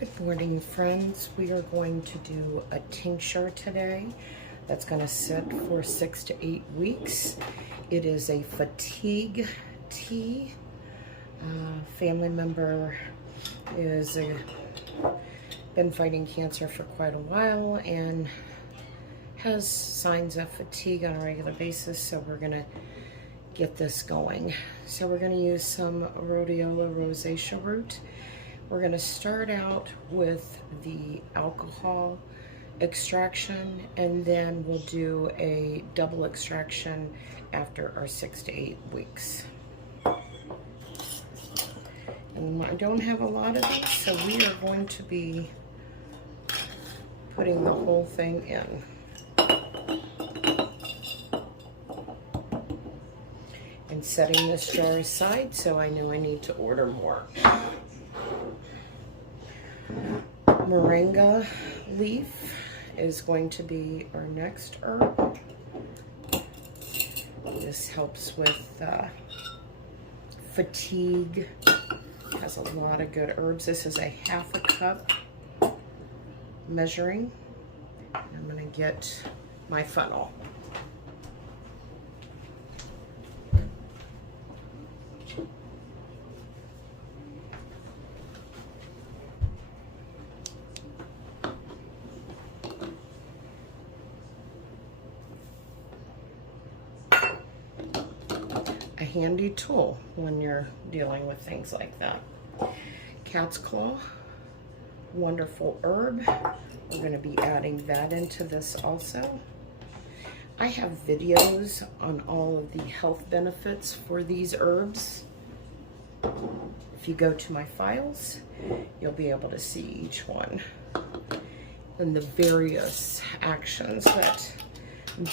Good morning, friends. We are going to do a tincture today that's going to sit for 6 to 8 weeks. It is a fatigue tea. Family member is been fighting cancer for quite a while and has signs of fatigue on a regular basis, so we're going to get this going. So we're going to use some rhodiola rosacea root. We're going to start out with the alcohol extraction, and then we'll do a double extraction after our 6 to 8 weeks. And I don't have a lot of these, so we are going to be putting the whole thing in. And setting this jar aside so I know I need to order more. Moringa leaf is going to be our next herb. This helps with fatigue. Has a lot of good herbs. This is a ½ a cup measuring. I'm going to get my funnel. A handy tool when you're dealing with things like that. Cat's claw, wonderful herb. We're going to be adding that into this also. I have videos on all of the health benefits for these herbs. If you go to my files, you'll be able to see each one and the various actions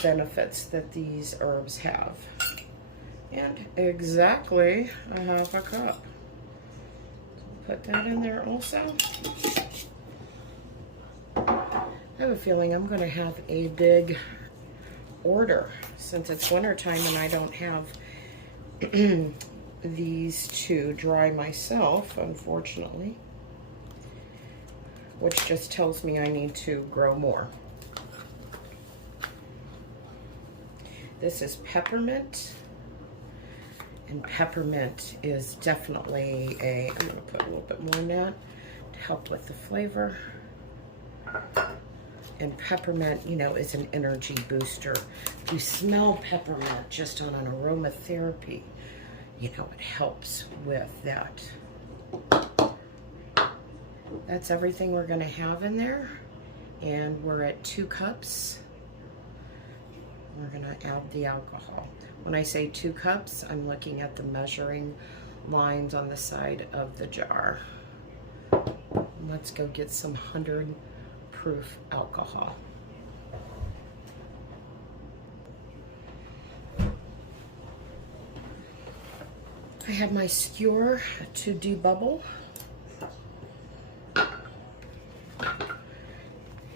benefits that these herbs have. And exactly a ½ a cup. Put that in there also. I have a feeling I'm going to have a big order since it's winter time and I don't have these to dry myself, unfortunately, which just tells me I need to grow more. This is peppermint. And peppermint is definitely I'm going to put a little bit more in that to help with the flavor. And peppermint, you know, is an energy booster. If you smell peppermint just on an aromatherapy, you know, it helps with that. That's everything we're going to have in there. And we're at 2 cups. We're going to add the alcohol. When I say 2 cups, I'm looking at the measuring lines on the side of the jar. Let's go get some 100 proof alcohol. I have my skewer to debubble.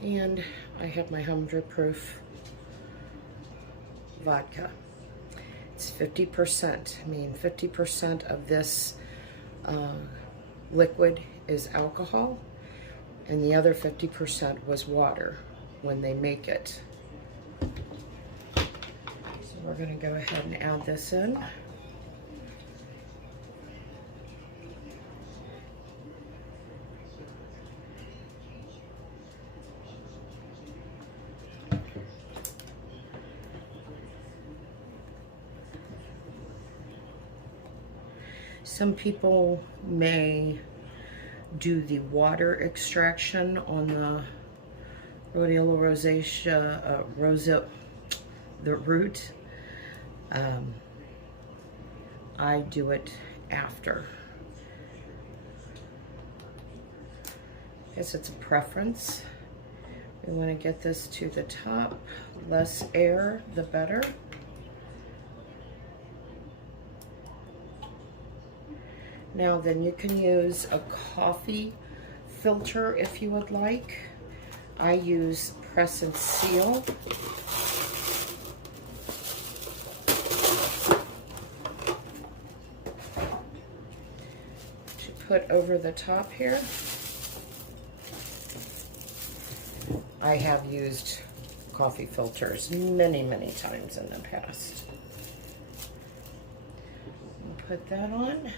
And I have my 100 proof vodka. It's 50%. I mean, 50% of this liquid is alcohol, and the other 50% was water when they make it. So we're going to go ahead and add this in. Some people may do the water extraction on the rhodiola rosacea, the root. I do it after. I guess it's a preference. We want to get this to the top. Less air, the better. Now then, you can use a coffee filter if you would like. I use press and seal. put over the top here. I have used coffee filters many, many times in the past. Put that on.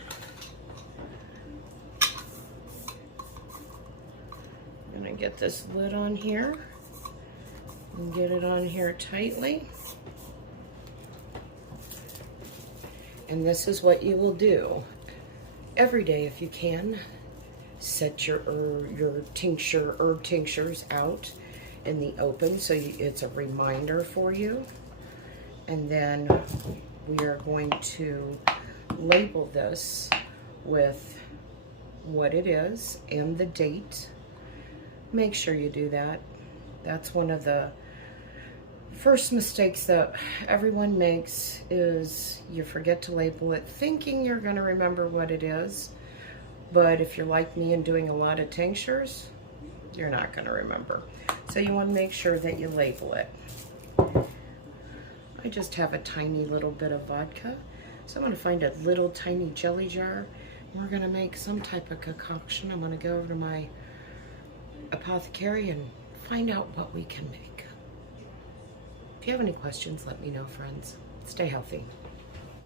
I'm gonna get this lid on here and get it on here tightly. And this is what you will do every day if you can. Set your herb tinctures out in the open so it's a reminder for you. And then we are going to label this with what it is and the date. Make sure you do that. That's one of the first mistakes that everyone makes, is you forget to label it thinking you're going to remember what it is. But if you're like me and doing a lot of tinctures, you're not going to remember. So you want to make sure that you label it. I just have a tiny little bit of vodka. So I'm going to find a little tiny jelly jar. And we're going to make some type of concoction. I'm going to go over to my apothecary and find out what we can make. If you have any questions, let me know, friends. Stay healthy.